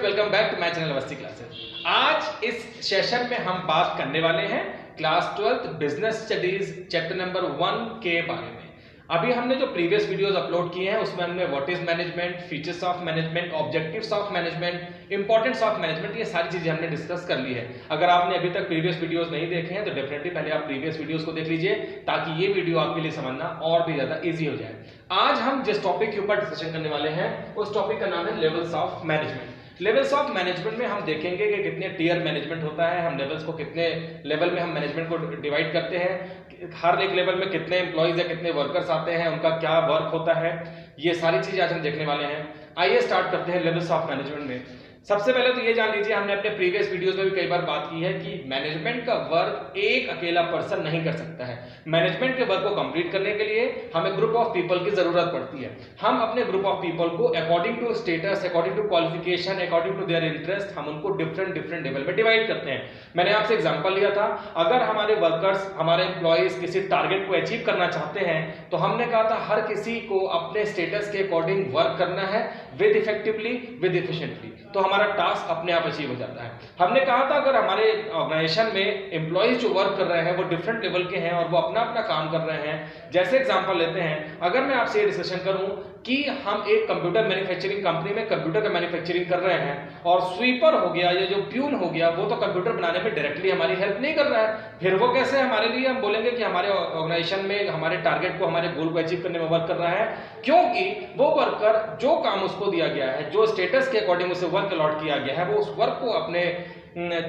Friends, welcome back to my channel Awasthi classes. आज इस session में हम बात करने वाले हैं class 12th business studies chapter number 1 के बारे में। अभी हमने जो प्रीवियस वीडियोस अपलोड किए हैं उसमें हमने what is management, features of management, objectives of management, importance of management, ये सारी चीजें हमने डिस्कस कर ली है। अगर आपने अभी तक प्रीवियस वीडियोस नहीं देखे हैं तो डेफिनेटली पहले आप प्रीवियस वीडियोस को देख लीजिए ताकि ये वीडियो आपके लिए समझना और भी ज्यादा इजी हो जाए। आज हम जिस टॉपिक के ऊपर डिस्कशन करने वाले हैं उस टॉपिक का नाम है levels of management. Levels of management में हम देखेंगे कि कितने टियर मैनेजमेंट होता है, हम लेवल्स को कितने लेवल में हम मैनेजमेंट को डिवाइड करते हैं, हर एक लेवल में कितने एम्प्लॉइज या कितने वर्कर्स आते हैं, उनका क्या वर्क होता है, ये सारी चीजें आज हम देखने वाले हैं। आइए स्टार्ट करते हैं लेवल्स ऑफ मैनेजमेंट में। सबसे पहले तो ये जान लीजिए, हमने अपने प्रीवियस वीडियोस में भी कई बार बात की है कि मैनेजमेंट का वर्क एक अकेला पर्सन नहीं कर सकता है। मैनेजमेंट के वर्क को कंप्लीट करने के लिए हमें ग्रुप ऑफ पीपल की जरूरत पड़ती है। हम अपने ग्रुप ऑफ पीपल को according to status, according to qualification, according to their interest, हम उनको डिफरेंट लेवल में डिवाइड करते हैं। मैंने आपसे एग्जांपल लिया था, अगर हमारे वर्कर्स, हमारे एम्प्लॉइज किसी टारगेट को अचीव करना चाहते हैं तो हमने कहा था हर किसी को अपने स्टेटस के अकॉर्डिंग वर्क करना है विद इफेक्टिवली, विद एफिशिएंटली, तो हमारा टास्क अपने आप अचीव हो जाता है। हमने कहा था अगर हमारे ऑर्गेनाइजेशन में एम्प्लॉइज जो वर्क कर रहे हैं वो डिफरेंट लेवल के हैं और वो अपना अपना काम कर रहे हैं, जैसे एग्जांपल लेते हैं, अगर मैं आपसे ये डिस्कशन करूं कि हम एक कंप्यूटर मैन्युफैक्चरिंग कंपनी में कंप्यूटर का मैन्युफैक्चरिंग कर रहे हैं और स्वीपर हो गया या जो प्यून हो गया वो तो कंप्यूटर बनाने में डायरेक्टली हमारी हेल्प नहीं कर रहा है, फिर वो कैसे हमारे लिए हम बोलेंगे कि हमारे ऑर्गेनाइजेशन में हमारे टारगेट को, हमारे गोल को अचीव करने में वर्क कर रहा है? क्योंकि वो वर्कर जो काम उसको दिया गया है, जो स्टेटस के अकॉर्डिंग उसे वर्क अलॉट किया गया है, वो उस वर्क को अपने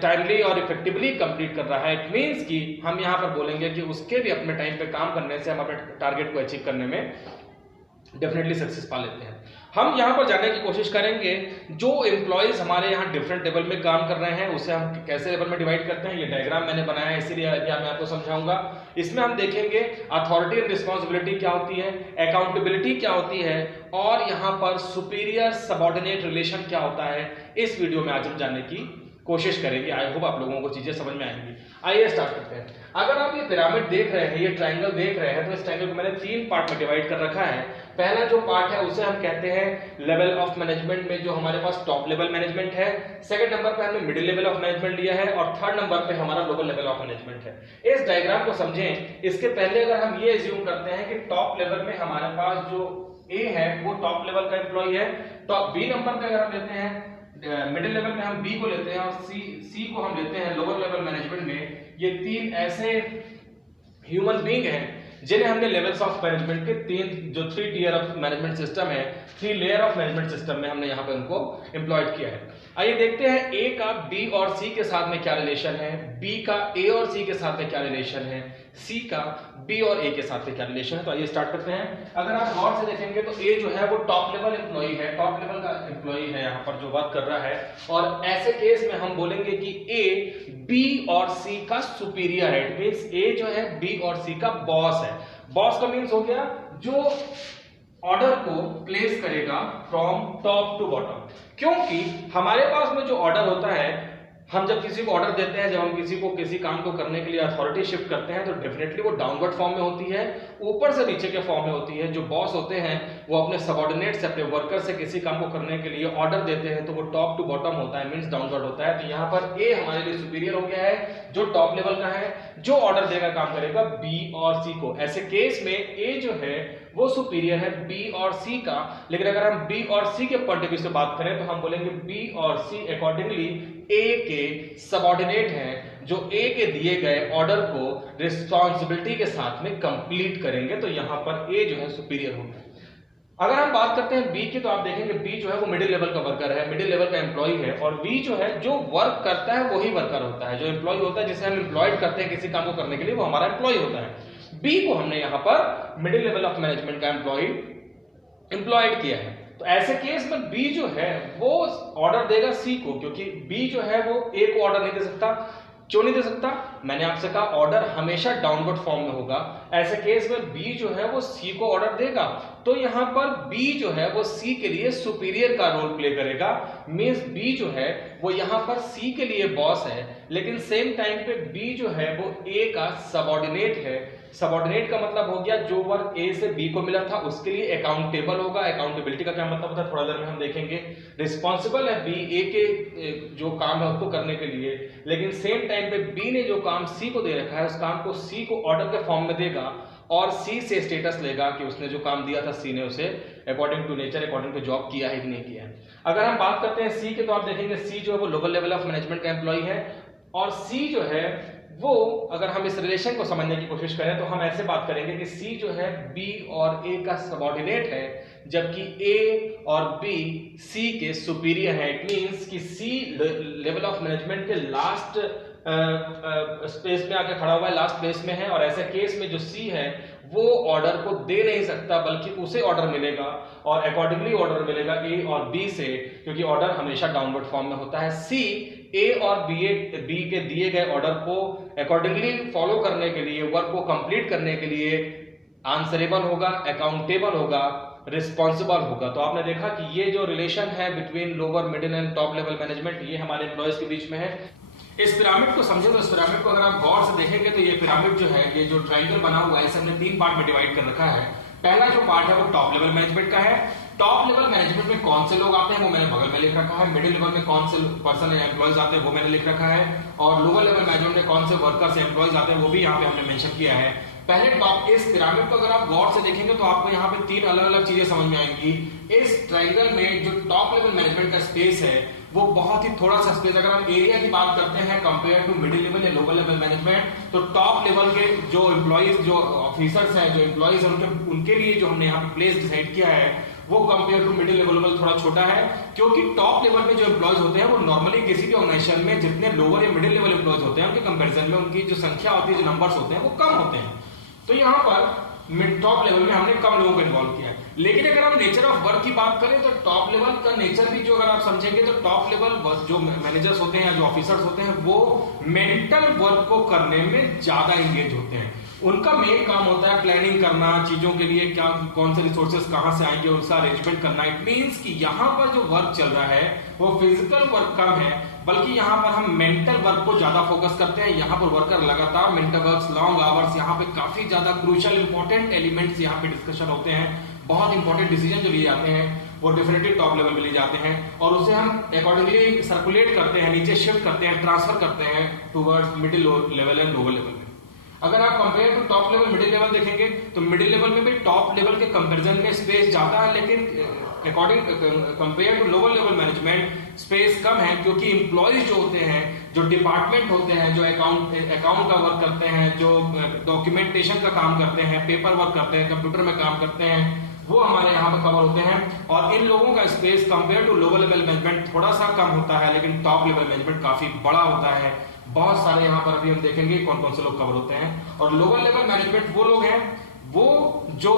टाइमली और इफेक्टिवली कंप्लीट कर रहा है। इट मींस कि हम यहाँ पर बोलेंगे कि उसके भी अपने टाइम पे काम करने से हम अपने टारगेट को अचीव करने में डेफिनेटली सक्सेस पा लेते हैं। हम यहाँ पर जानने की कोशिश करेंगे जो एम्प्लॉइज हमारे यहाँ डिफरेंट लेवल में काम कर रहे हैं उसे हम कैसे लेवल में डिवाइड करते हैं। ये डायग्राम मैंने बनाया है, इसीलिए मैं आपको समझाऊंगा। इसमें हम देखेंगे अथॉरिटी एंड रिस्पॉन्सिबिलिटी क्या होती है, अकाउंटेबिलिटी क्या होती है और यहाँ पर सुपीरियर सबऑर्डिनेट रिलेशन क्या होता है। इस वीडियो में आज हम जानने की कोशिश करेंगे। आई होप आप लोगों को चीजें समझ में आएंगी। आइए स्टार्ट करते हैं। अगर आप ये पिरामिड देख रहे हैं, ये ट्रायंगल देख रहे हैं, तो इस ट्रायंगल को मैंने 3 पार्ट में डिवाइड कर रखा है। पहला जो पार्ट है उसे हम कहते हैं लेवल ऑफ मैनेजमेंट में जो हमारे पास टॉप लेवल मैनेजमेंट है। सेकंड नंबर पे हमने मिडिल लेवल ऑफ मैनेजमेंट लिया है और थर्ड नंबर पे हमारा लोअर लेवल ऑफ मैनेजमेंट है। इस डायग्राम को समझें। इसके पहले अगर हम ये एज्यूम करते हैं कि टॉप लेवल में हमारे पास जो ए है वो टॉप लेवल का एम्प्लॉय है, तो बी नंबर पे अगर हम लेते हैं, मिडिल लेवल में हम बी को लेते हैं और सी को हम लेते हैं लोअर लेवल मैनेजमेंट में। ये 3 ऐसे ह्यूमन बीइंग हैं जिन्हें हमने लेवल्स ऑफ मैनेजमेंट के 3 टियर ऑफ मैनेजमेंट सिस्टम है, 3 लेयर ऑफ मैनेजमेंट सिस्टम में हमने यहाँ पे उनको एम्प्लॉयड किया है। आइए देखते हैं ए का बी और सी के साथ में क्या रिलेशन है, बी का ए और सी के साथ में क्या रिलेशन है, सी का बी और ए के साथ में क्या रिलेशन है। तो आइए स्टार्ट करते हैं। अगर आप गौर से देखेंगे तो ए जो है वो टॉप लेवल एम्प्लॉई है, टॉप लेवल का एम्प्लॉई है यहाँ पर जो वर्क कर रहा है, और ऐसे केस में हम बोलेंगे कि ए बी और सी का सुपीरियर है। इट मींस ए जो है बी और सी का बॉस है। बॉस का मींस हो गया जो ऑर्डर को प्लेस करेगा फ्रॉम टॉप टू बॉटम। क्योंकि हमारे पास में जो ऑर्डर होता है, हम जब किसी को ऑर्डर देते हैं, जब हम किसी को किसी काम को करने के लिए अथॉरिटी शिफ्ट करते हैं तो डेफिनेटली वो डाउनवर्ड फॉर्म में होती है, ऊपर से नीचे के फॉर्म में होती है। जो बॉस होते हैं वो अपने सबऑर्डिनेट से, अपने वर्कर से किसी काम को करने के लिए ऑर्डर देते हैं तो वो टॉप टू बॉटम होता है, मींस डाउनवर्ड होता है। तो यहाँ पर ए हमारे लिए सुपीरियर हो गया है जो टॉप लेवल का है, जो ऑर्डर देगा, काम करेगा बी और सी को। ऐसे केस में ए जो है वो सुपीरियर है बी और सी का। लेकिन अगर हम बी और सी के पॉइंट ऑफ व्यू से बात करें तो हम बोलेंगे बी और सी अकॉर्डिंगली ए के सबऑर्डिनेट हैं, जो ए के दिए गए ऑर्डर को रिस्पॉन्सिबिलिटी के साथ में कंप्लीट करेंगे। तो यहां पर ए जो है सुपीरियर होगा। अगर हम बात करते हैं बी की, तो आप देखेंगे बी जो है वो मिडिल लेवल का वर्कर है, मिडिल लेवल का एम्प्लॉय है, और बी जो है जो वर्क करता है वही वर्कर होता है। जो एम्प्लॉय होता है, जिसे हम एम्प्लॉयड करते हैं किसी काम को करने के लिए, वो हमारा एम्प्लॉय होता है। बी को हमने यहां पर मिडिल लेवल ऑफ मैनेजमेंट का एम्प्लॉयड किया है। तो ऐसे केस में बी जो है वो ऑर्डर देगा सी को, क्योंकि बी जो है वो ए को ऑर्डर नहीं दे सकता। क्यों नहीं दे सकता? मैंने आपसे कहा ऑर्डर हमेशा डाउनवर्ड फॉर्म में होगा। ऐसे केस में बी जो है वो सी को ऑर्डर देगा, तो यहां पर बी जो है वो सी के लिए सुपीरियर का रोल प्ले करेगा। मींस बी जो है वो यहां पर सी के लिए बॉस है, लेकिन सेम टाइम पे बी जो है वो ए का सबऑर्डिनेट है। सबऑर्डिनेट का मतलब हो गया जो वर्क ए से बी को मिला था उसके लिए अकाउंटेबल होगा। अकाउंटेबिलिटी का क्या मतलब होता है थोड़ा देर में हम देखेंगे। रिस्पॉन्सिबल है बी ए के जो काम है उसको करने के लिए, लेकिन सेम टाइम पे बी ने जो काम सी को दे रखा है उस काम को सी को ऑर्डर के फॉर्म में देगा और सी से स्टेटस लेगा कि उसने जो काम दिया था सी ने उसे according to nature according to job किया है कि नहीं किया है। अगर हम बात करते हैं सी के, तो आप देखेंगे सी जो है वो लोअर लेवल ऑफ मैनेजमेंट का एम्प्लॉय है और सी जो है वो, अगर हम इस रिलेशन को समझने की कोशिश करें तो हम ऐसे बात करेंगे कि सी जो है बी और ए का सबऑर्डिनेट है, जबकि ए और बी सी के सुपीरियर है। इट मींस कि सी लेवल ऑफ मैनेजमेंट के लास्ट स्पेस में आके खड़ा हुआ है, लास्ट प्लेस में है, और ऐसे केस में जो सी है वो ऑर्डर को दे नहीं सकता बल्कि उसे ऑर्डर मिलेगा और अकॉर्डिंगली ऑर्डर मिलेगा ए और बी से, क्योंकि ऑर्डर हमेशा डाउनवर्ड फॉर्म में होता है। सी ए और बी के दिए गए ऑर्डर को अकॉर्डिंगली फॉलो करने के लिए, वर्क को कंप्लीट करने के लिए आंसरेबल होगा, अकाउंटेबल होगा, रिस्पॉन्सिबल होगा। तो आपने देखा कि ये जो रिलेशन है between lower middle and top level management, ये हमारे एम्प्लॉयज के बीच में है। इस पिरामिड को समझे तो इस पिरामिड को अगर आप गौर से देखेंगे तो ये पिरामिड जो है, ये जो ट्रायंगल बना हुआ है, इसे हमने 3 पार्ट में डिवाइड कर रखा है। पहला जो पार्ट है वो टॉप लेवल मैनेजमेंट का है। टॉप लेवल मैनेजमेंट में कौन से लोग आते हैं वो मैंने बगल में लिख रखा है। मिडिल लेवल में कौन से पर्सन एम्प्लॉयज आते हैं वो मैंने लिख रखा है, और लोअर लेवल मैनेजमेंट में कौन से वर्कर्स एम्प्लॉयज आते हैं वो भी यहाँ पे हमने मेंशन किया है। पहले टॉप, इस पिरामिड को अगर आप गौर से देखेंगे तो आपको यहाँ पे 3 अलग अलग चीजें समझ में आएंगी। इस ट्रायंगल में जो टॉप लेवल मैनेजमेंट का स्पेस है वो बहुत ही थोड़ा सा स्पेस, अगर हम एरिया की बात करते हैं कंपेयर टू मिडिल लेवल या लोअर लेवल मैनेजमेंट, तो टॉप लेवल के जो एम्प्लॉइज, जो ऑफिसर्स हैं, जो एम्प्लॉइज हैं, उनके लिए जो हमने यहाँ पे प्लेस डिसाइड किया है वो कंपेयर टू मिडिल लेवल थोड़ा छोटा है, क्योंकि टॉप लेवल में जो एम्प्लॉइज होते हैं वो नॉर्मली किसी भी ऑर्गेनाइजेशन में जितने लोअर या मिडिल लेवल एम्प्लॉइज होते हैं उनके कंपेरिजन में उनकी जो संख्या होती है, जो नंबर्स होते हैं वो कम होते हैं। तो यहाँ पर टॉप लेवल में हमने कम लोगों को इन्वॉल्व किया है। लेकिन अगर हम नेचर ऑफ वर्क की बात करें तो टॉप लेवल का नेचर भी जो अगर आप समझेंगे तो टॉप लेवल जो मैनेजर्स होते हैं या जो ऑफिसर्स होते हैं वो मेंटल वर्क को करने में ज्यादा एंगेज होते हैं। उनका मेन काम होता है प्लानिंग करना, चीजों के लिए क्या कौन से रिसोर्सेज कहां से आएंगे उसका अरेंजमेंट करना। इट मींस कि यहाँ पर जो वर्क चल रहा है वो फिजिकल वर्क कम है, बल्कि यहाँ पर हम मेंटल वर्क को ज्यादा फोकस करते हैं। यहाँ पर वर्कर लगातार मेंटल वर्क, लॉन्ग आवर्स, यहाँ पे काफी ज्यादा क्रूशियल इंपॉर्टेंट एलिमेंट्स यहाँ पे डिस्कशन होते हैं। बहुत इंपॉर्टेंट डिसीजन जो लिए जाते हैं वो डेफिनेटली टॉप लेवल में लिए जाते हैं और उसे हम अकॉर्डिंगली सर्कुलेट करते हैं, नीचे शिफ्ट करते हैं, ट्रांसफर करते हैं towards middle level and lower level में। अगर आप compare to top level middle level देखेंगे तो मिडिल लेवल में भी टॉप लेवल के कंपैरिजन में स्पेस ज्यादा है, लेकिन according compare to lower level management space कम है, क्योंकि एम्प्लॉयज जो होते हैं, जो डिपार्टमेंट होते हैं, जो अकाउंट का वर्क करते हैं, जो डॉक्यूमेंटेशन का काम करते हैं, पेपर वर्क करते हैं, कंप्यूटर में काम करते हैं, वो हमारे यहाँ पर कवर होते हैं। और इन लोगों का space compare to lower level management थोड़ा सा कम होता है, लेकिन टॉप लेवल मैनेजमेंट काफी बड़ा होता है। बहुत सारे यहाँ पर अभी हम देखेंगे कौन कौन से लोग कवर होते हैं। और लोअर लेवल मैनेजमेंट वो लोग हैं वो जो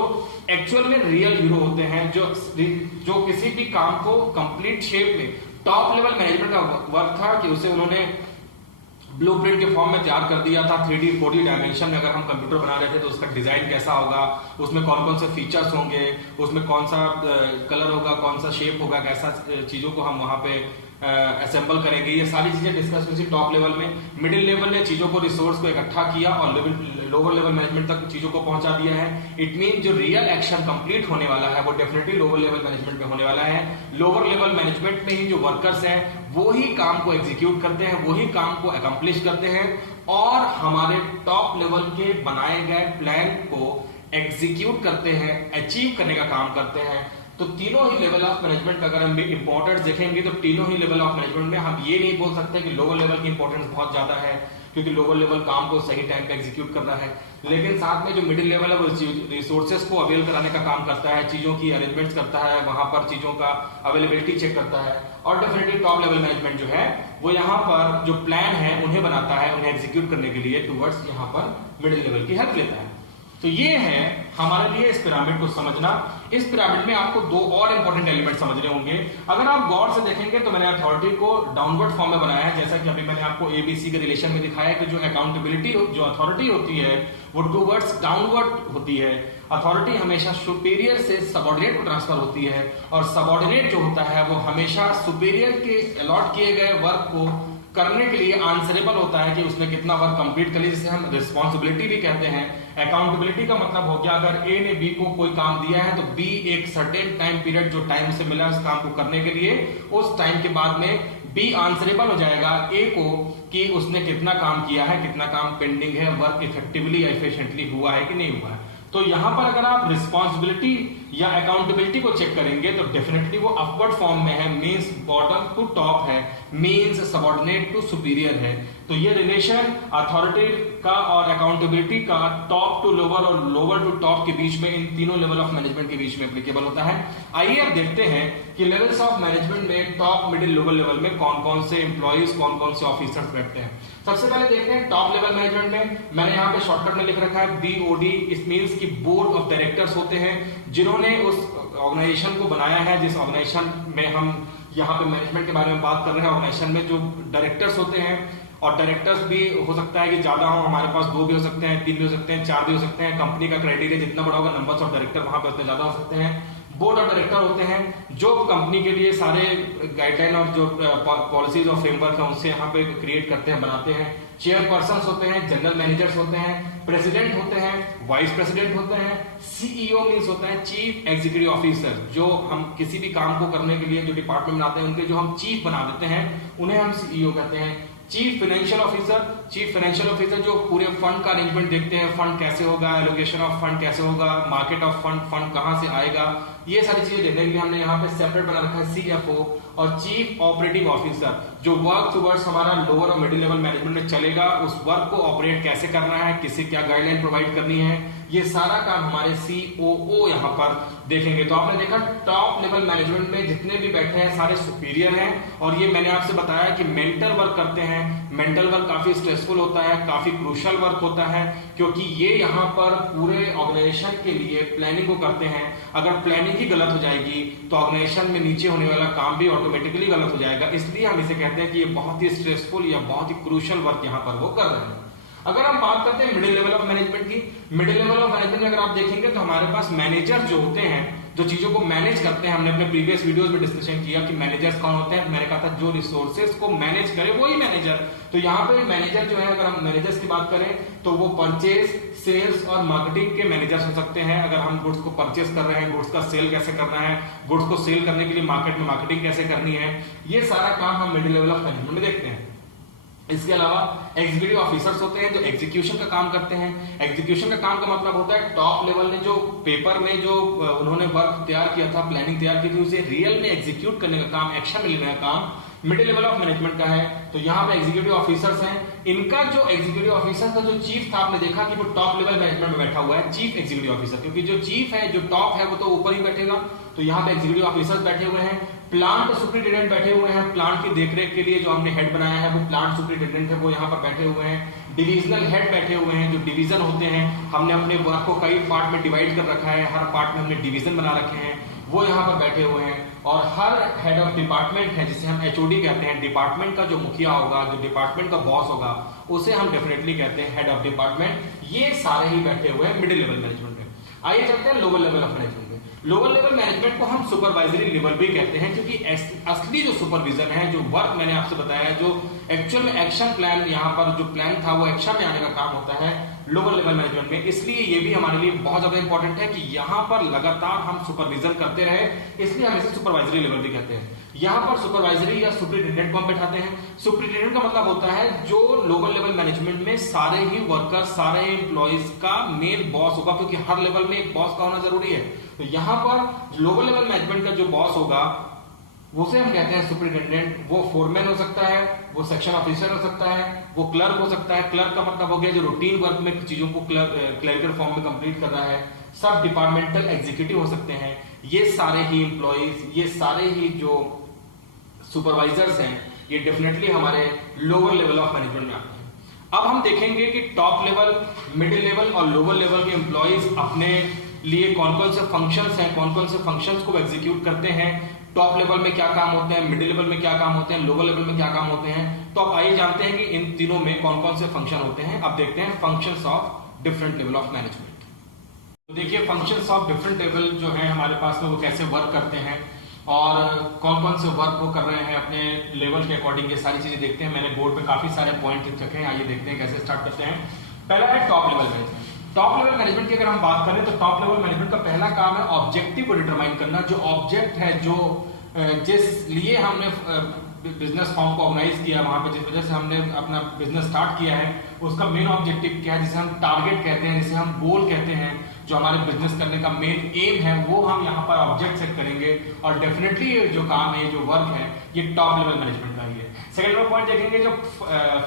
एक्चुअल में रियल हीरो होते हैं, जो किसी भी काम को कंप्लीट शेप में, टॉप लेवल मैनेजमेंट का वर्क था कि उसे उन्होंने ब्लूप्रिंट के फॉर्म में तैयार कर दिया था। 3D 4D डायमेंशन में अगर हम कंप्यूटर बना रहे थे तो उसका डिजाइन कैसा होगा, उसमें कौन कौन से फीचर्स होंगे, उसमें कौन सा कलर होगा, कौन सा शेप होगा, कैसा चीजों को हम वहां पे असेंबल करेंगे, ये सारी चीजें डिस्कस हुई थी टॉप लेवल में। मिडिल लेवल ने चीजों को, रिसोर्स को इकट्ठा किया और लोअर लेवल मैनेजमेंट तक चीजों को पहुंचा दिया है। इट मीन जो रियल एक्शन कंप्लीट होने वाला है वो डेफिनेटली लोअर लेवल मैनेजमेंट में होने वाला है। लोअर लेवल मैनेजमेंट में ही जो वर्कर्स हैं वो ही काम को एग्जीक्यूट करते हैं, वो ही काम को अकम्प्लिश करते हैं और हमारे टॉप लेवल के बनाए गए प्लान को एग्जीक्यूट करते हैं, अचीव करने का काम करते हैं। तो तीनों ही लेवल ऑफ मैनेजमेंट अगर हम इंपॉर्टेंस देखेंगे तो तीनों ही लेवल ऑफ मैनेजमेंट में हम ये नहीं बोल सकते कि लोअर लेवल की इंपॉर्टेंस बहुत ज्यादा है, क्योंकि लोअर लेवल काम को सही टाइम पे एग्जीक्यूट करना है, लेकिन साथ में जो मिडिल लेवल है वो रिसोर्सेज को अवेल कराने का काम करता है, चीजों की अरेंजमेंट्स करता है, वहां पर चीजों का अवेलेबिलिटी चेक करता है। और डेफिनेटली टॉप लेवल मैनेजमेंट जो है वो यहाँ पर जो प्लान है उन्हें बनाता है, उन्हें एग्जीक्यूट करने के लिए टुवर्ड्स यहाँ पर मिडिल लेवल की हेल्प लेता है। तो ये है हमारे लिए इस पिरामिड को समझना। इस पिरामिड में आपको 2 और इंपॉर्टेंट एलिमेंट समझने होंगे। अगर आप गौर से देखेंगे तो मैंने अथॉरिटी को डाउनवर्ड फॉर्म में बनाया है, जैसा कि अभी मैंने आपको एबीसी के रिलेशन में दिखाया कि जो अकाउंटेबिलिटी, जो अथॉरिटी होती है वो टुवर्ड्स डाउनवर्ड होती है। अथॉरिटी हमेशा सुपीरियर से सबऑर्डिनेट को ट्रांसफर होती है और सबऑर्डिनेट जो होता है वो हमेशा सुपीरियर के अलॉट किए गए वर्क को करने के लिए आंसरेबल होता है कि उसने कितना वर्क कंप्लीट कर लिया, जिसे हम रिस्पॉन्सिबिलिटी भी कहते हैं। अकाउंटेबिलिटी का मतलब हो गया अगर ए ने बी को कोई काम दिया है तो बी एक सर्टेन टाइम पीरियड जो टाइम से मिला उस काम को करने के लिए, उस टाइम के बाद में बी आंसरेबल हो जाएगा ए को कि उसने कितना काम किया है, कितना काम पेंडिंग है, वर्क इफेक्टिवली एफिशिएंटली हुआ है कि नहीं हुआ है। तो यहां पर अगर आप रिस्पॉन्सिबिलिटी या अकाउंटेबिलिटी को चेक करेंगे तो डेफिनेटली वो अपवर्ड फॉर्म में है, मींस बॉटम टू टॉप है, मींस सबऑर्डिनेट टू सुपीरियर है। तो ये रिलेशन अथॉरिटी का और अकाउंटेबिलिटी का टॉप टू लोअर और लोअर टू टॉप के बीच में, इन तीनों लेवल ऑफ मैनेजमेंट के बीच में एप्लीकेबल होता है। आइए अब देखते हैं कि लेवल्स ऑफ मैनेजमेंट में टॉप, मिडिल, लोअर लेवल में कौन कौन से एम्प्लॉइज, कौन कौन से ऑफिसर्स बैठते हैं। सबसे पहले देखते हैं टॉप लेवल मैनेजमेंट में, मैंने यहाँ पे शॉर्टकट में लिख रखा है BOD। इस मींस की बोर्ड ऑफ डायरेक्टर्स होते हैं जिन्होंने उस ऑर्गेनाइजेशन को बनाया है, जिस ऑर्गेनाइजेशन में हम यहाँ पे मैनेजमेंट के बारे में बात कर रहे हैं। ऑर्गेनाइजेशन में जो डायरेक्टर्स होते हैं, और डायरेक्टर्स भी हो सकता है कि ज्यादा हो, हमारे पास 2 भी हो सकते हैं, 3 भी हो सकते हैं, 4 भी हो सकते हैं। कंपनी का क्राइटेरिया जितना बड़ा होगा, नंबर्स ऑफ डायरेक्टर वहां पे उतने ज्यादा हो सकते हैं। बोर्ड ऑफ डायरेक्टर होते हैं जो कंपनी के लिए सारे गाइडलाइन और जो पॉलिसीज और फ्रेमवर्क है उनसे यहाँ पे क्रिएट करते हैं, बनाते हैं। चेयरपर्सन होते हैं, जनरल मैनेजर्स होते हैं, प्रेसिडेंट होते हैं, वाइस प्रेसिडेंट होते हैं, CEO मींस होता है चीफ एग्जीक्यूटिव ऑफिसर। जो हम किसी भी काम को करने के लिए जो डिपार्टमेंट बनाते हैं उनके जो हम चीफ बना देते हैं उन्हें हम CEO कहते हैं। चीफ फाइनेंशियल ऑफिसर जो पूरे फंड का अरेंजमेंट देखते हैं, फंड कैसे होगा, एलोकेशन ऑफ फंड कैसे होगा, मार्केट ऑफ फंड, फंड कहां से आएगा, ये सारी चीजें देखने के लिए हमने यहाँ पे सेपरेट बना रखा है CFO। और चीफ ऑपरेटिंग ऑफिसर जो वर्क टुवर्ड्स हमारा लोअर और मिडिल लेवल मैनेजमेंट में चलेगा, उस वर्क को ऑपरेट कैसे करना है, किसे क्या गाइडलाइन प्रोवाइड करनी है, ये सारा काम हमारे COO यहाँ पर देखेंगे। तो आपने देखा टॉप लेवल मैनेजमेंट में जितने भी बैठे हैं सारे सुपीरियर हैं, और ये मैंने आपसे बताया कि मेंटल वर्क करते हैं। मेंटल वर्क काफी स्ट्रेसफुल होता है, काफी क्रूशियल वर्क होता है, क्योंकि ये यहाँ पर पूरे ऑर्गेनाइजेशन के लिए प्लानिंग को करते हैं। अगर प्लानिंग ही गलत हो जाएगी तो ऑर्गेनाइजेशन में नीचे होने वाला काम भी ऑटोमेटिकली गलत हो जाएगा। इसलिए हम इसे कहते हैं कि ये बहुत ही स्ट्रेसफुल या बहुत ही क्रूशियल वर्क यहाँ पर वो कर रहे हैं। अगर हम बात करते हैं मिडिल लेवल ऑफ मैनेजमेंट की, मिडिल लेवल ऑफ मैनेजमेंट में अगर आप देखेंगे तो हमारे पास मैनेजर जो होते हैं, जो चीजों को मैनेज करते हैं, हमने अपने प्रीवियस वीडियोस में डिस्कशन किया कि मैनेजर्स कौन होते हैं। मैंने कहा था जो रिसोर्सेज को मैनेज करे वही मैनेजर। तो यहाँ पे मैनेजर जो है, अगर हम मैनेजर्स की बात करें तो वो परचेज, सेल्स और मार्केटिंग के मैनेजर्स हो सकते हैं। अगर हम गुड्स को परचेज कर रहे हैं, गुड्स का सेल कैसे करना है, गुड्स को सेल करने के लिए मार्केट में मार्केटिंग कैसे करनी है, ये सारा काम हम मिडिल लेवल ऑफ मैनेजमेंट में देखते हैं। इसके अलावा एग्जीक्यूटिव ऑफिसर्स होते हैं जो एग्जीक्यूशन का काम करते हैं। एग्जीक्यूशन का काम का मतलब होता है टॉप लेवल ने जो पेपर में जो उन्होंने वर्क तैयार किया था, प्लानिंग तैयार की थी, उसे रियल में एग्जीक्यूट करने का काम, एक्शन में लेने का काम मिडिल लेवल ऑफ मैनेजमेंट का है। तो यहाँ पे एग्जीक्यूटिव ऑफिसर्स हैं। इनका जो एग्जीक्यूटिव ऑफिसर का जो चीफ था, आपने देखा कि वो टॉप लेवल मैनेजमेंट में बैठा हुआ है, चीफ एग्जीक्यूटिव ऑफिसर, क्योंकि जो चीफ है, जो टॉप है, वो तो ऊपर ही बैठेगा। तो यहाँ पे एग्जीक्यूटिव ऑफिसर्स बैठे हुए हैं। प्लांट सुपरिटेंडेंट बैठे हुए हैं, प्लांट की देखरेख के लिए जो हमने हेड बनाया है वो प्लांट सुपरिटेंडेंट है, वो यहाँ पर बैठे हुए हैं। डिविजनल हेड बैठे हुए हैं, जो डिवीजन होते हैं, हमने अपने वर्क को कई पार्ट में डिवाइड कर रखा है, हर पार्ट में हमने डिवीजन बना रखे हैं, वो यहाँ पर बैठे हुए हैं। और हर हेड ऑफ डिपार्टमेंट है, जिसे हम HOD कहते हैं, डिपार्टमेंट का जो मुखिया होगा, जो डिपार्टमेंट का बॉस होगा, उसे हम डेफिनेटली कहते हैं हेड ऑफ डिपार्टमेंट। ये सारे ही बैठे हुए हैं मिडिल लेवल मैनेजमेंट में। आइए चलते हैं लोअर लेवल ऑफ मैनेजमेंट में। लोअर लेवल मैनेजमेंट को हम सुपरवाइजरी लेवल भी कहते हैं, क्योंकि असली जो सुपरविजन है, जो वर्क मैंने आपसे बताया, जो एक्चुअल में एक्शन प्लान, यहाँ पर जो प्लान था वो एक्शन में आने का काम होता है लोअर लेवल मैनेजमेंट में। इसलिए ये भी हमारे लिए बहुत ज्यादा इंपॉर्टेंट है कि यहाँ पर लगातार हम सुपरविजन करते रहे, इसलिए हम इसे सुपरवाइजरी लेवल भी कहते हैं। यहाँ पर सुपरवाइजरी या सुपरिटेंडेंट को हम बैठाते हैं। सुपरिटेंडेंट का मतलब होता है जो लोअर लेवल मैनेजमेंट में सारे ही वर्कर्स, सारे एम्प्लॉइज का मेन बॉस होगा, क्योंकि हर लेवल में एक बॉस का होना जरूरी है। तो यहाँ पर लोअर लेवल मैनेजमेंट का जो बॉस होगा उसे हम कहते हैं सुपरिटेंडेंट। वो फोरमैन हो सकता है, वो सेक्शन ऑफिसर हो सकता है, वो क्लर्क हो सकता है। क्लर्क का मतलब हो गया जो रूटीन वर्क में चीजों को क्लरिकल फॉर्म में कंप्लीट कर रहा है। सब डिपार्टमेंटल एग्जीक्यूटिव हो सकते हैं। ये सारे ही एम्प्लॉइज, ये सारे ही जो सुपरवाइजर्स हैं, ये डेफिनेटली हमारे लोअर लेवल ऑफ मैनेजमेंट में आते हैं। अब हम देखेंगे कि टॉप लेवल, मिडिल लेवल और लोअर लेवल के एम्प्लॉइज अपने लिए कौन कौन से फंक्शंस हैं, कौन कौन से फंक्शंस को एग्जीक्यूट करते हैं। टॉप लेवल में क्या काम होते हैं, मिडिल लेवल में क्या काम होते हैं, लोअर लेवल में क्या काम होते हैं। तो अब आइए जानते हैं कि इन तीनों में कौन कौन से फंक्शन होते हैं। अब देखते हैं functions of different level of management. तो देखिए फंक्शंस ऑफ डिफरेंट लेवल जो है हमारे पास में, वो कैसे वर्क करते हैं। और कौन कौन से वर्क वो कर रहे हैं अपने लेवल के अकॉर्डिंग, ये सारी चीजें देखते हैं। मैंने बोर्ड पे काफी सारे पॉइंट लिख रखे हैं, आइए देखते हैं कैसे स्टार्ट करते हैं। पहला है top level management. Top level management की अगर हम बात करें तो टॉप लेवल मैनेजमेंट का पहला काम है ऑब्जेक्टिव को डिटरमाइन करना। जो ऑब्जेक्ट है, जो जिस लिए हमने बिजनेस फॉर्म को ऑर्गेनाइज किया, वहां पे जिस वजह से हमने अपना बिजनेस स्टार्ट किया है, उसका मेन ऑब्जेक्टिव क्या है, जिसे हम टारगेट कहते हैं, जिसे हम गोल कहते हैं, जो हमारे बिजनेस करने का मेन एम है, वो हम यहाँ पर ऑब्जेक्ट सेट करेंगे। और डेफिनेटली ये जो काम है, जो वर्क है, ये टॉप लेवल मैनेजमेंट का ही है। सेकंड नंबर पॉइंट देखेंगे, जो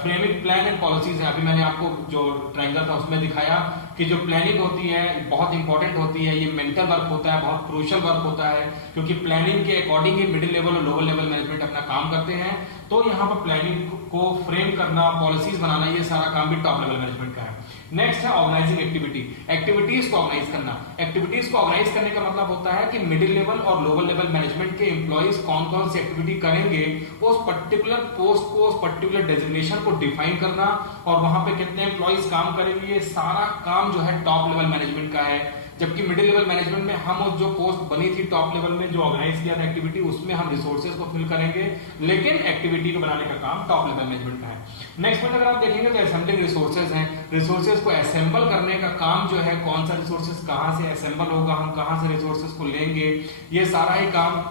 फ्रेमिंग प्लान एंड पॉलिसीज है। अभी मैंने आपको जो ट्रायंगल था उसमें दिखाया कि जो प्लानिंग होती है बहुत इंपॉर्टेंट होती है, ये मेंटल वर्क होता है, बहुत क्रूशियल वर्क होता है, क्योंकि प्लानिंग के अकॉर्डिंग ही मिडिल लेवल और लोअर लेवल मैनेजमेंट अपना काम करते हैं। तो यहाँ पर प्लानिंग को फ्रेम करना, पॉलिसीज बनाना, ये सारा काम भी टॉप लेवल मैनेजमेंट का है। नेक्स्ट है ऑर्गेनाइजिंग एक्टिविटी, एक्टिविटीज को ऑर्गेनाइज करना। एक्टिविटीज को ऑर्गेनाइज करने का मतलब होता है कि मिडिल लेवल और लोअर लेवल मैनेजमेंट के एम्प्लॉइज कौन कौन सी एक्टिविटी करेंगे, उस पर्टिकुलर पोस्ट को, उस पर्टिकुलर डेजिग्नेशन को डिफाइन करना, और वहां पे कितने एम्प्लॉइज काम करेंगे, ये सारा काम जो है टॉप लेवल मैनेजमेंट का है। जबकि मिडिल लेवल मैनेजमेंट में हम उस जो पोस्ट बनी थी टॉप लेवल में, जो ऑर्गेनाइज किया था एक्टिविटी, उसमें हम रिसोर्सेज को फिल करेंगे, लेकिन एक्टिविटी को बनाने का काम टॉप लेवल मैनेजमेंट का है। नेक्स्ट पॉइंट अगर आप देखेंगे तो असेंबलिंग रिसोर्सेज हैं। रिसोर्सेज को असेंबल करने का काम जो है, कौन सा रिसोर्सेज कहां से असेंबल होगा, हम कहां से रिसोर्सेज को लेंगे, ये सारा ही काम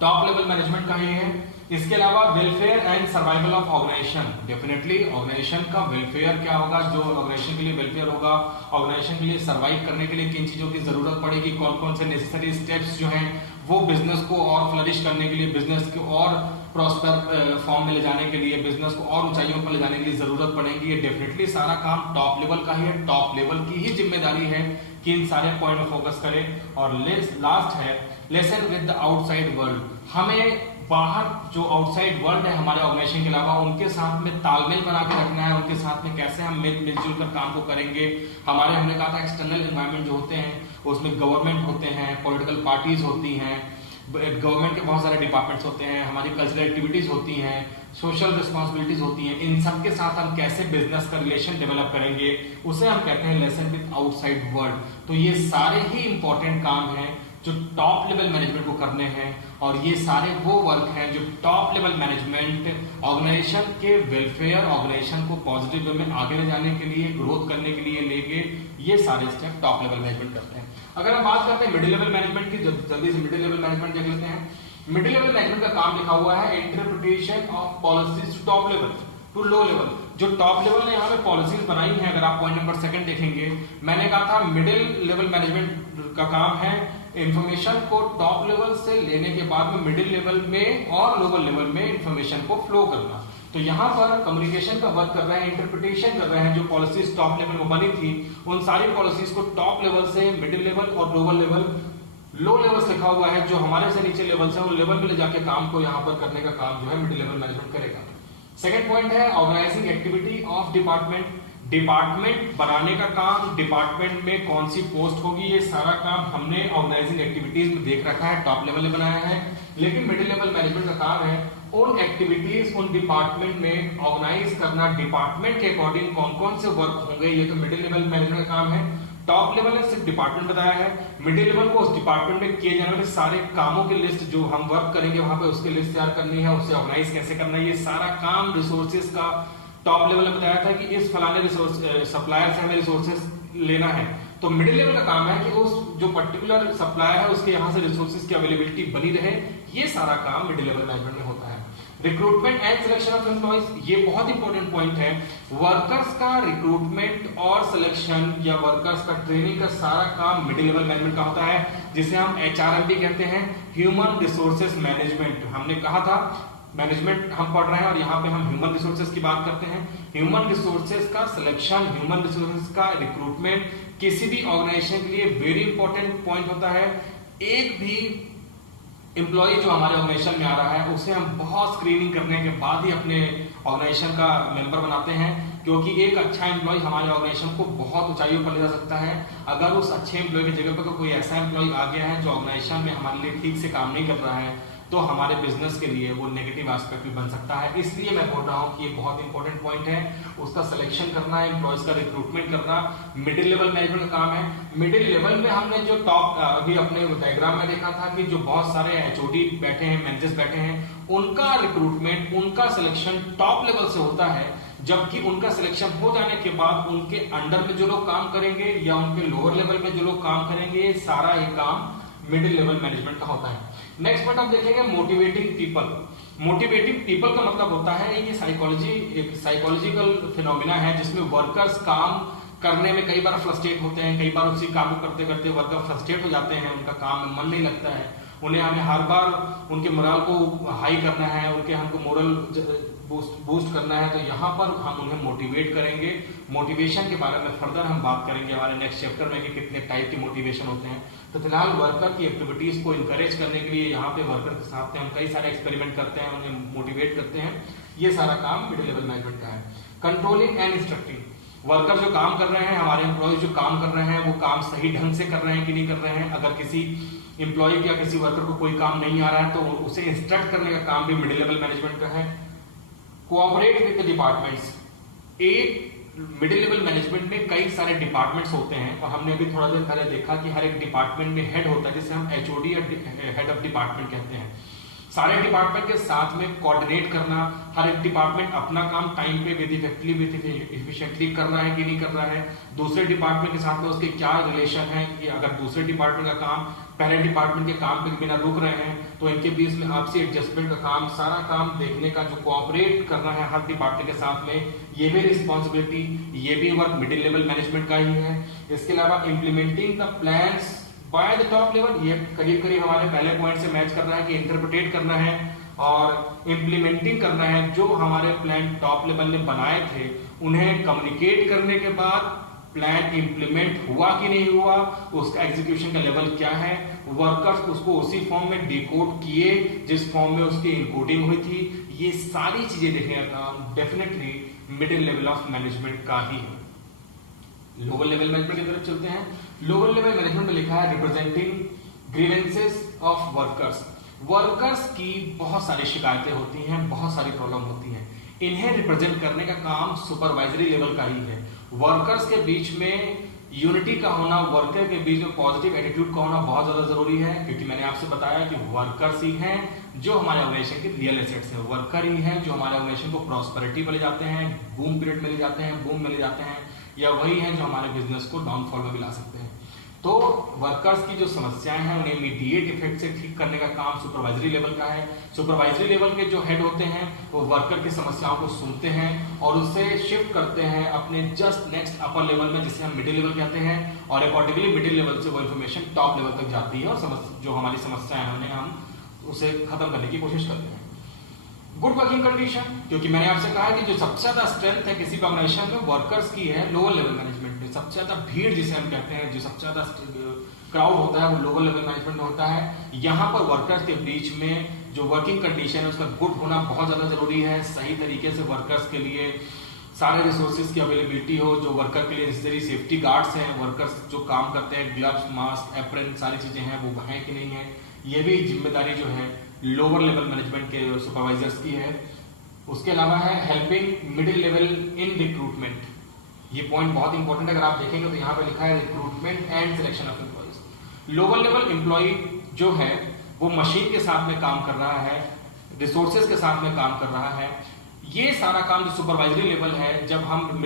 टॉप लेवल मैनेजमेंट का ही है। इसके अलावा welfare and survival of organisation, definitely organisation का वेलफेयर क्या होगा, जो ऑर्गेनाइजेशन के लिए वेलफेयर होगा, ऑर्गेनाइजेशन के लिए सर्वाइव करने के लिए किन चीजों की जरूरत पड़ेगी, कौन कौन से नेसेसरी स्टेप्स जो हैं वो बिजनेस को और फ्लरिश करने के लिए, बिजनेस को और प्रॉस्पर फॉर्म में ले जाने के लिए, बिजनेस को और ऊंचाइयों पर ले जाने के लिए जरूरत पड़ेगी। ये डेफिनेटली सारा काम टॉप लेवल का ही है, टॉप लेवल की ही जिम्मेदारी है कि इन सारे पॉइंट में फोकस करें। और लास्ट है lesson with the outside world. हमें बाहर जो आउटसाइड वर्ल्ड है हमारे ऑर्गेनाइजेशन के अलावा, उनके साथ में तालमेल बना के रखना है, उनके साथ में कैसे हम मिलजुल कर काम को करेंगे। हमने कहा था एक्सटर्नल एनवायरनमेंट जो होते हैं उसमें गवर्नमेंट होते हैं, पॉलिटिकल पार्टीज होती हैं, गवर्नमेंट के बहुत सारे डिपार्टमेंट्स होते हैं, हमारी कल्चरल एक्टिविटीज होती हैं, सोशल रिस्पॉन्सिबिलिटीज होती हैं। इन सब के साथ हम कैसे बिजनेस का रिलेशन डेवलप करेंगे, उसे हम कहते हैं लेसन विद आउटसाइड वर्ल्ड। तो ये सारे ही इंपॉर्टेंट काम हैं जो टॉप लेवल मैनेजमेंट को करने हैं, और ये सारे वो वर्क हैं जो टॉप लेवल मैनेजमेंट ऑर्गेनाइजेशन के वेलफेयर, ऑर्गेनाइजेशन को पॉजिटिव वे में आगे ले जाने के लिए, ग्रोथ करने के लिए लेके, ये सारे स्टेप टॉप लेवल मैनेजमेंट करते हैं। अगर हम बात करते हैं मिडिल लेवल मैनेजमेंट की, जल्दी से मिडिल लेवल मैनेजमेंट देख लेते हैं। मिडिल लेवल मैनेजमेंट का काम लिखा हुआ है interpretation of policies top level to low level. जो टॉप लेवल ने यहाँ पे पॉलिसीज बनाई हैं, अगर आप पॉइंट नंबर 2 देखेंगे, मैंने कहा था मिडिल लेवल मैनेजमेंट का काम है इंफॉर्मेशन को टॉप लेवल से लेने के बाद में मिडिल लेवल में और लोअर लेवल में इंफॉर्मेशन को फ्लो करना। तो यहाँ पर कम्युनिकेशन का वर्क कर रहे हैं, इंटरप्रिटेशन कर रहे हैं। जो पॉलिसीज टॉप लेवल में बनी थी, उन सारी पॉलिसीज को टॉप लेवल से मिडिल लेवल और लोअर लेवल, लो लेवल लिखा हुआ है, जो हमारे से नीचे लेवल से उन लेवल पे ले जाके काम को यहाँ पर करने का काम जो है मिडिल लेवल मैनेजमेंट करेगा। सेकंड पॉइंट है organising activity of department. Department बनाने का काम, डिपार्टमेंट में कौन सी पोस्ट होगी, ये सारा काम हमने ऑर्गेनाइजिंग एक्टिविटीज में देख रखा है, टॉप लेवल में बनाया है। लेकिन मिडिल लेवल मैनेजमेंट का काम है उन एक्टिविटीज, उन डिपार्टमेंट में ऑर्गेनाइज करना, डिपार्टमेंट के अकॉर्डिंग कौन कौन से वर्क होंगे, ये तो मिडिल लेवल मैनेजमेंट का काम है। टॉप लेवल ने सिर्फ डिपार्टमेंट बताया है, मिडिल लेवल को उस डिपार्टमेंट में किए जाने वाले सारे कामों की लिस्ट, जो हम वर्क करेंगे वहां पे उसकी लिस्ट तैयार करनी है, उसे ऑर्गेनाइज कैसे करना है, ये सारा काम रिसोर्सेज का टॉप लेवल में बताया था कि इस फलाने रिसोर्स सप्लायर से हमें रिसोर्सेज लेना है। तो मिडिल लेवल का काम है कि उस जो पर्टिकुलर सप्लायर है उसके यहाँ से रिसोर्सेज की अवेलेबिलिटी बनी रहे, ये सारा काम मिडिल लेवल मैनेजमेंट में होता है। Recruitment and selection of employees, ये बहुत इंपॉर्टेंट पॉइंट है। वर्कर्स का रिक्रूटमेंट और सिलेक्शन या वर्कर्स का ट्रेनिंग का सारा काम मिडिल लेवल मैनेजमेंट का होता है, जिसे हम HRM भी कहते हैं, ह्यूमन रिसोर्सेज मैनेजमेंट। हमने कहा था मैनेजमेंट हम पढ़ रहे हैं और यहाँ पे हम ह्यूमन रिसोर्सेज की बात करते हैं। ह्यूमन रिसोर्सेज का सिलेक्शन, ह्यूमन रिसोर्सेज का रिक्रूटमेंट किसी भी ऑर्गेनाइजेशन के लिए वेरी इंपॉर्टेंट पॉइंट होता है। एक भी एम्प्लॉय जो हमारे ऑर्गेनाइजेशन में आ रहा है उसे हम बहुत स्क्रीनिंग करने के बाद ही अपने ऑर्गेनाइजेशन का मेंबर बनाते हैं, क्योंकि एक अच्छा एम्प्लॉय हमारे ऑर्गेनाइजेशन को बहुत ऊंचाइयों पर ले जा सकता है। अगर उस अच्छे एम्प्लॉय की जगह पर कोई ऐसा एम्प्लॉय आ गया है जो ऑर्गेनाइजेशन में हमारे लिए ठीक से काम नहीं कर रहा है, तो हमारे बिजनेस के लिए वो नेगेटिव एस्पेक्ट भी बन सकता है। इसलिए मैं बोल रहा हूँ कि ये बहुत इंपॉर्टेंट पॉइंट है, उसका सिलेक्शन करना है, एम्प्लॉयज का रिक्रूटमेंट करना मिडिल लेवल मैनेजमेंट का काम है। मिडिल लेवल में हमने जो टॉप अभी अपने डायग्राम में देखा था कि जो बहुत सारे एचओडी बैठे हैं, मैनेजर्स बैठे हैं, उनका रिक्रूटमेंट, उनका सिलेक्शन टॉप लेवल से होता है, जबकि उनका सिलेक्शन हो जाने के बाद उनके अंडर में जो लोग काम करेंगे या उनके लोअर लेवल में जो लोग काम करेंगे, ये सारा ये काम मिडिल लेवल मैनेजमेंट का होता है। नेक्स्ट पॉइंट आप देखेंगे मोटिवेटिंग पीपल। मोटिवेटिंग पीपल का मतलब होता है ये साइकोलॉजी, एक साइकोलॉजिकल फिनोमिना है जिसमें वर्कर्स काम करने में कई बार फ्रस्ट्रेट होते हैं, कई बार उसी काम को करते करते वर्कर फ्रस्ट्रेट हो जाते हैं, उनका काम में मन नहीं लगता है, उन्हें हमें हर बार उनके मोरल को हाई करना है, उनके हमको मोरल बूस्ट करना है। तो यहाँ पर हम उन्हें मोटिवेट करेंगे। मोटिवेशन के बारे में फर्दर हम बात करेंगे हमारे नेक्स्ट चैप्टर में कि कितने टाइप के मोटिवेशन होते हैं। तो फिलहाल वर्कर की एक्टिविटीज को इनकरेज करने के लिए यहाँ पे वर्कर के साथ हम कई सारे एक्सपेरिमेंट करते हैं, उन्हें मोटिवेट करते हैं। ये सारा काम मिडिल लेवल मैनेजमेंट का है। कंट्रोलिंग एंड इंस्ट्रक्टिंग, वर्कर जो काम कर रहे हैं, हमारे एम्प्लॉय जो काम कर रहे हैं, वो काम सही ढंग से कर रहे हैं कि नहीं कर रहे हैं। अगर किसी एम्प्लॉय या किसी वर्कर को कोई काम नहीं आ रहा है तो उसे इंस्ट्रक्ट करने का काम भी मिडिल लेवल मैनेजमेंट का है। कोऑपरेट विद द डिपार्टमेंट्स, एक मिडिल लेवल मैनेजमेंट में कई सारे डिपार्टमेंट्स होते हैं और हमने अभी थोड़ा देर पहले देखा कि हर एक डिपार्टमेंट में हेड होता है, जिसे हम एचओडी या हेड ऑफ डिपार्टमेंट कहते हैं। सारे डिपार्टमेंट के साथ में कोऑर्डिनेट करना, हर एक डिपार्टमेंट अपना काम टाइम पे विद इफिशिएंटली कर रहा है कि नहीं कर रहा है, दूसरे डिपार्टमेंट के साथ में उसके क्या रिलेशन है, कि अगर दूसरे डिपार्टमेंट का काम पहले डिपार्टमेंट के काम पे बिना रुक रहे हैं तो इनके बीच में आपसी एडजस्टमेंट का काम, सारा काम देखने का जो कोऑपरेट करना है हर डिपार्टमेंट के साथ में, ये भी रिस्पॉन्सिबिलिटी, ये भी वर्क मिडिल लेवल मैनेजमेंट का ही है। इसके अलावा implementing the plans by the top level, ये करीब करीब हमारे पहले पॉइंट से मैच कर रहा है कि इंटरप्रिटेट करना है और इम्प्लीमेंटिंग करना है। जो हमारे प्लान टॉप लेवल ने बनाए थे उन्हें कम्युनिकेट करने के बाद प्लान इंप्लीमेंट हुआ कि नहीं हुआ, उसका एग्जीक्यूशन का लेवल क्या है, वर्कर्स उसको उसी फॉर्म में डिकोड किए जिस फॉर्म में उसकी इनकोडिंग हुई थी, ये सारी चीजें देखने का काम definitely middle level of management का ही है। लोअर लेवल मैनेजमेंट की तरफ चलते हैं। लोअर लेवल मैनेजमेंट में लिखा है representing grievances of workers. Workers की बहुत सारी शिकायतें होती हैं, बहुत सारी प्रॉब्लम होती हैं, इन्हें रिप्रेजेंट करने का काम सुपरवाइजरी लेवल का ही है। वर्कर्स के बीच में यूनिटी का होना, वर्कर के बीच में पॉजिटिव एटीट्यूड का होना बहुत ज्यादा जरूरी है, क्योंकि मैंने आपसे बताया कि वर्कर्स ही हैं जो हमारे ऑर्गेनाइजेशन के रियल एसेट्स हैं, वर्कर ही हैं जो हमारे ऑर्गेनाइजेशन को प्रॉस्पेरिटी में ले जाते हैं, बूम पीरियड में ले जाते हैं, बूम में ले जाते हैं, या वही हैं जो हमारे बिजनेस को डाउनफॉल में भी ला सकते हैं। तो वर्कर्स की जो समस्याएं हैं उन्हें इमीडिएट इफेक्ट से ठीक करने का काम सुपरवाइजरी लेवल का है। सुपरवाइजरी लेवल के जो हेड होते हैं वो वर्कर की समस्याओं को सुनते हैं और उसे शिफ्ट करते हैं अपने जस्ट नेक्स्ट अपर लेवल में, जिसे हम मिडिल लेवल कहते हैं, और अकॉर्डिंगली मिडिल लेवल से वो इन्फॉर्मेशन टॉप लेवल तक जाती है और जो हमारी समस्याएं हैं उन्हें हम उसे खत्म करने की कोशिश करते हैं। गुड वर्किंग कंडीशन, क्योंकि मैंने आपसे कहा कि जो सबसे ज्यादा स्ट्रेंथ है किसी ऑर्गेनाइजेशन में वर्कर्स की है लोअर लेवल मैनेजमेंट में। सबसे ज्यादा भीड़ जिसे हम कहते हैं, जो सबसे ज्यादा क्राउड होता है वो लोअर लेवल मैनेजमेंट में होता है। यहाँ पर वर्कर्स के बीच में जो वर्किंग कंडीशन है उसका गुड होना बहुत ज्यादा जरूरी है। सही तरीके से वर्कर्स के लिए सारे रिसोर्सेज की अवेलेबिलिटी हो, जो वर्कर के लिए नेसेसरी सेफ्टी गार्ड्स हैं, वर्कर्स जो काम करते हैं, ग्लव्स, मास्क, एप्रन, सारी चीजें हैं वो हैं कि नहीं है, ये भी जिम्मेदारी जो है लोअर लेवल मैनेजमेंट के सुपरवाइजर्स की है। उसके अलावा है helping middle level in recruitment. ये पॉइंट बहुत इंपॉर्टेंट है, अगर आप देखेंगे तो यहाँ पे लिखा है recruitment and selection of employees. Lower level employee जो है वो मशीन के साथ में काम कर रहा है, रिसोर्सेज के साथ में काम कर रहा है। ये सारा काम जो सुपरवाइजरी लेवल है, जब हम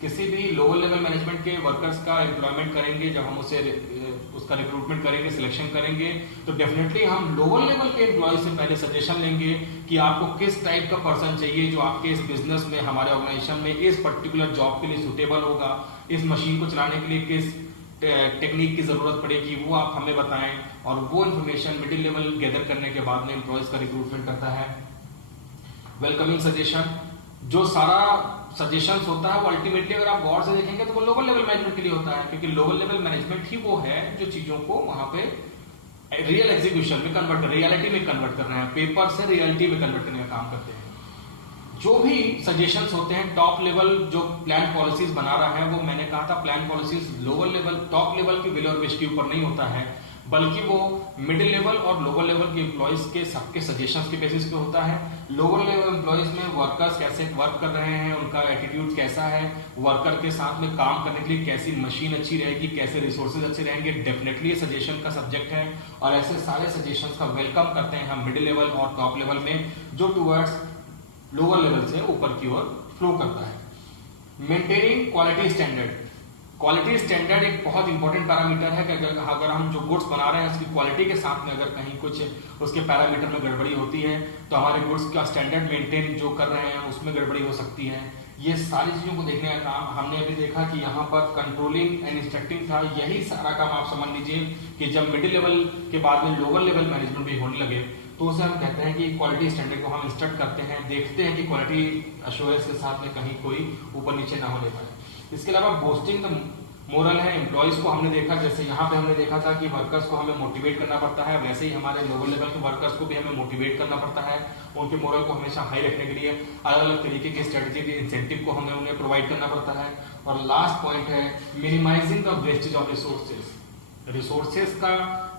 किसी भी लोअर लेवल मैनेजमेंट के वर्कर्स का एम्प्लॉयमेंट करेंगे, जब हम उसका रिक्रूटमेंट करेंगे, सिलेक्शन करेंगे, तो डेफिनेटली हम लोअर लेवल के एम्प्लॉय से पहले सजेशन लेंगे कि आपको किस टाइप का पर्सन चाहिए जो आपके इस बिजनेस में, हमारे ऑर्गेनाइजेशन में इस पर्टिकुलर जॉब के लिए सुटेबल होगा, इस मशीन को चलाने के लिए किस टेक्निक की जरूरत पड़ेगी वो आप हमें बताएं, और वो इन्फॉर्मेशन मिडिल लेवल गैदर करने के बाद में एम्प्लॉयज का रिक्रूटमेंट करता है। वेलकमिंग सजेशन, जो सारा सजेशंस होता है वो अल्टीमेटली अगर आप गौर से देखेंगे तो वो लोअर लेवल मैनेजमेंट के लिए होता है, क्योंकि लोअर लेवल मैनेजमेंट ही वो है जो चीजों को वहां पे रियल एग्जीक्यूशन में कन्वर्ट, रियलिटी में कन्वर्ट कर रहे हैं, पेपर से रियलिटी में कन्वर्ट करने का काम करते हैं। जो भी सजेशंस होते हैं टॉप लेवल जो प्लान पॉलिसीज बना रहा है, वो मैंने कहा था plan policies lower level, top level की विल और विश के ऊपर नहीं होता है, बल्कि वो मिडिल लेवल और लोअर लेवल के एम्प्लॉयज के सबके सजेशंस के बेसिस पे होता है। लोअर लेवल एम्प्लॉयज में वर्कर्स कैसे वर्क कर रहे हैं, उनका एटीट्यूड कैसा है, वर्कर के साथ में काम करने के लिए कैसी मशीन अच्छी रहेगी, कैसे रिसोर्सेज अच्छे रहेंगे, डेफिनेटली ये सजेशन का सब्जेक्ट है। और ऐसे सारे सजेशंस का वेलकम करते हैं हम मिडिल लेवल और टॉप लेवल में, जो टुवर्ड्स लोअर लेवल से ऊपर की ओर फ्लो करता है। Maintaining quality standard. Quality standard एक बहुत इंपॉर्टेंट पैरामीटर है कि अगर हम जो गुड्स बना रहे हैं उसकी क्वालिटी के साथ में अगर कहीं कुछ उसके पैरामीटर में गड़बड़ी होती है तो हमारे गुड्स का स्टैंडर्ड मेंटेन जो कर रहे हैं उसमें गड़बड़ी हो सकती है। ये सारी चीजों को देखने का काम हमने अभी देखा कि यहाँ पर कंट्रोलिंग एंड इंस्ट्रक्टिंग था। यही सारा काम आप समझ लीजिए कि जब मिडिल लेवल के बाद में लोअर लेवल मैनेजमेंट भी होने लगे तो उसे हम कहते हैं कि क्वालिटी स्टैंडर्ड को हम इंस्ट्रक्ट करते हैं, देखते हैं कि क्वालिटी अश्योरेंस के साथ में कहीं कोई ऊपर नीचे ना होने पाए। इसके अलावा बूस्टिंग द मोरल है एम्प्लॉयज को हमने देखा, जैसे यहाँ पे हमने देखा था कि वर्कर्स को हमें मोटिवेट करना पड़ता है, वैसे ही हमारे लोअर लेवल के वर्कर्स को भी हमें मोटिवेट करना पड़ता है। उनके मोरल को हमेशा हाई रखने के लिए अलग अलग तरीके की स्ट्रेटेजी इंसेंटिव को हमें उन्हें प्रोवाइड करना पड़ता है। और लास्ट पॉइंट है minimising the wastage of resources. Resources का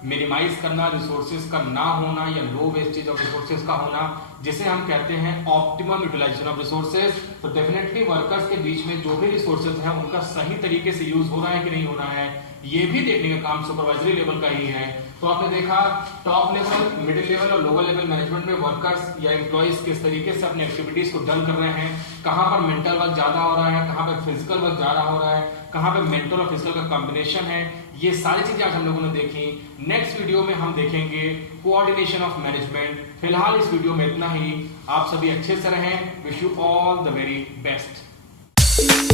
मिनिमाइज करना, रिसोर्सेज का ना होना या लो वेस्टेज ऑफ रिसोर्सेज का होना, जिसे हम कहते हैं ऑप्टिमम यूटिलाइजेशन ऑफ रिसोर्सेज। तो डेफिनेटली वर्कर्स के बीच में जो भी रिसोर्सेज हैं उनका सही तरीके से यूज हो रहा है कि नहीं हो रहा है, ये भी देखने का काम सुपरवाइजरी लेवल का ही है। तो आपने देखा टॉप लेवल, मिडिल लेवल और लोअर लेवल मैनेजमेंट में वर्कर्स या एम्प्लॉइज किस तरीके से अपने एक्टिविटीज को डन कर रहे हैं, कहां पर मेंटल वर्क ज्यादा हो रहा है, कहां पर फिजिकल वर्क ज्यादा हो रहा है, कहां पर मेंटल और फिजिकल का कॉम्बिनेशन है। ये सारी चीजें आज हम लोगों ने देखी। नेक्स्ट वीडियो में हम देखेंगे कोऑर्डिनेशन ऑफ मैनेजमेंट। फिलहाल इस वीडियो में इतना ही। आप सभी अच्छे से रहें। Wish you all the very best.